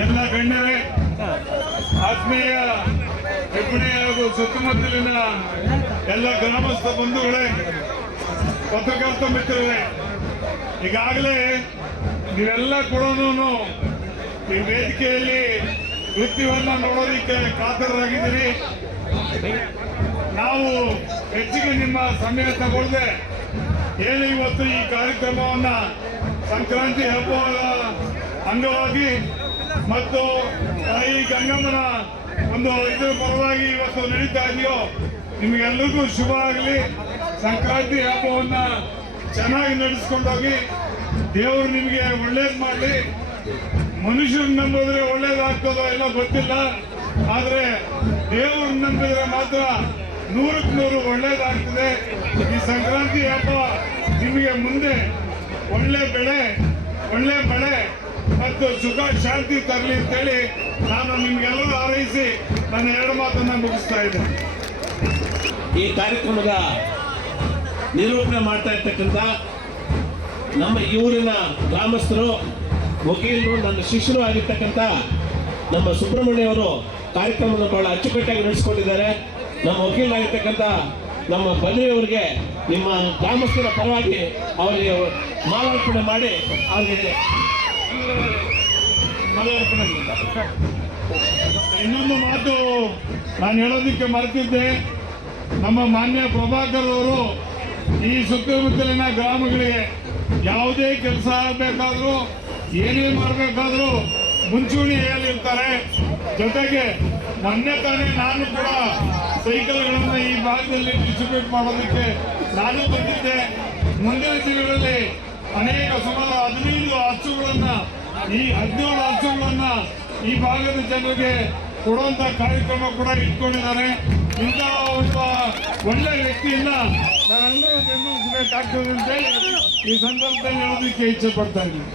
ಎಲ್ಲ ಗಣ್ಯರೇ, ಆತ್ಮೀಯ ಹೆಗ್ಗಣೆ ಹಾಗೂ ಸುತ್ತಮುತ್ತಲಿನ ಎಲ್ಲ ಗ್ರಾಮಸ್ಥ ಬಂಧುಗಳೇ, ಪತ್ರಕರ್ತ ಮಿತ್ರರೇ, ಈಗಾಗಲೇ ನೀವೆಲ್ಲ ಕೂಡ ಈ ವೇದಿಕೆಯಲ್ಲಿ ನೃತ್ಯವನ್ನು ನೋಡೋದಿಕ್ಕೆ ಕಾತರರಾಗಿದ್ದೀರಿ. ನಾವು ಹೆಚ್ಚಿಗೆ ನಿಮ್ಮ ಸಮಯ ತಗೊಳ್ಳದೆ ಏನು ಇವತ್ತು ಈ ಕಾರ್ಯಕ್ರಮವನ್ನ ಸಂಕ್ರಾಂತಿ ಹಬ್ಬದ ಅಂಗವಾಗಿ ಮತ್ತು ತಾಯಿ ಗಂಗಮ್ಮನ ಒಂದು ಇದರ ಪರವಾಗಿ ಇವತ್ತು ನಡೀತಾ ಇದೆಯೋ, ನಿಮಗೆಲ್ಲರಿಗೂ ಶುಭ ಆಗಲಿ. ಸಂಕ್ರಾಂತಿ ಹಬ್ಬವನ್ನ ಚೆನ್ನಾಗಿ ನಡೆಸ್ಕೊಂಡೋಗಿ ದೇವರು ನಿಮಗೆ ಒಳ್ಳೇದು ಮಾಡಲಿ. ಮನುಷ್ಯರನ್ನ ನಂಬಿದ್ರೆ ಒಳ್ಳೇದಾಗ್ತದೋ ಎಲ್ಲ ಗೊತ್ತಿಲ್ಲ, ಆದರೆ ದೇವ್ರನ್ನ ನಂಬಿದ್ರೆ ಮಾತ್ರ 100% ಒಳ್ಳೇದಾಗ್ತದೆ. ಈ ಸಂಕ್ರಾಂತಿ ಹಬ್ಬ ನಿಮಗೆ ಮುಂದೆ ಒಳ್ಳೆ ಬೆಳೆ, ಒಳ್ಳೆ ಮಳೆ ಮತ್ತು ಸುಖ ಶಾಂತಿ ತರಲಿ ಅಂತೇಳಿ ನಾನು ನಿಮ್ಗೆಲ್ಲರೂ ಹಾರೈಸಿ ನನ್ನ 2 ಮಾತನ್ನ ಮುಗಿಸ್ತಾ ಇದ್ದೇನೆ. ಈ ಕಾರ್ಯಕ್ರಮದ ನಿರೂಪಣೆ ಮಾಡ್ತಾ ಇರ್ತಕ್ಕಂಥ ನಮ್ಮ ಈ ಊರಿನ ಗ್ರಾಮಸ್ಥರು, ವಕೀಲರು, ನನ್ನ ಶಿಷ್ಯರು ಆಗಿರ್ತಕ್ಕಂಥ ನಮ್ಮ ಸುಬ್ರಹ್ಮಣ್ಯ ಅವರು ಕಾರ್ಯಕ್ರಮವನ್ನು ಬಹಳ ಅಚ್ಚುಕಟ್ಟಾಗಿ ನಡೆಸಿಕೊಂಡಿದ್ದಾರೆ. ನಮ್ಮ ವಕೀಲರಾಗಿರ್ತಕ್ಕಂಥ ನಮ್ಮ ಬದ್ರಿಯವರಿಗೆ ನಿಮ್ಮ ಗ್ರಾಮಸ್ಥರ ಪರವಾಗಿ ಅವರಿಗೆ ಮಾಲಾರ್ಪಣೆ ಮಾಡಿ ಅವರಿಗೆ ಇನ್ನೊಂದು ಮಾತು ನಾನು ಹೇಳೋದಕ್ಕೆ ಮರೆತಿದ್ದೆ. ನಮ್ಮ ಮಾನ್ಯ ಪ್ರಭಾಕರ್ ಅವರು ಈ ಸುತ್ತಮುತ್ತಲಿನ ಗ್ರಾಮಗಳಿಗೆ ಯಾವುದೇ ಕೆಲಸ ಆಗಬೇಕಾದ್ರೂ ಏನೇ ಮಾಡಬೇಕಾದ್ರೂ ಮುಂಚೂಣಿಯಲ್ಲಿರ್ತಾರೆ. ಜೊತೆಗೆ ಮೊನ್ನೆ ತಾನೇ ನಾನು ಕೂಡ ಸೈಕಲ್ಗಳನ್ನು ಈ ಭಾಗದಲ್ಲಿ ಡಿಸ್ಟ್ರಿಬ್ಯೂಟ್ ಮಾಡೋದಕ್ಕೆ ನಾನು ಬಂದಿದ್ದೆ. ಮುಂದಿನ ದಿನಗಳಲ್ಲಿ ಅನೇಕ ಸುಮಾರು 15 ಹಸುಗಳನ್ನು, ಈ 17 ಹಸುಗಳನ್ನು ಈ ಭಾಗದ ಜನರಿಗೆ ಕೊಡುವಂತ ಕಾರ್ಯಕ್ರಮ ಕೂಡ ಇಟ್ಕೊಂಡಿದ್ದಾರೆ. ಇಂತಹ ಒಬ್ಬ ಒಳ್ಳೆ ವ್ಯಕ್ತಿಯನ್ನ ನಾವೆಲ್ಲರೂ ಬೆಂಬಲಿಸಬೇಕಾಗ್ತದೆ ಅಂತೇಳಿ ಈ ಸಂದರ್ಭದಲ್ಲಿ ಹೇಳೋದಕ್ಕೆ ಇಚ್ಛೆ ಪಡ್ತಾ ಇದ್ದೀನಿ.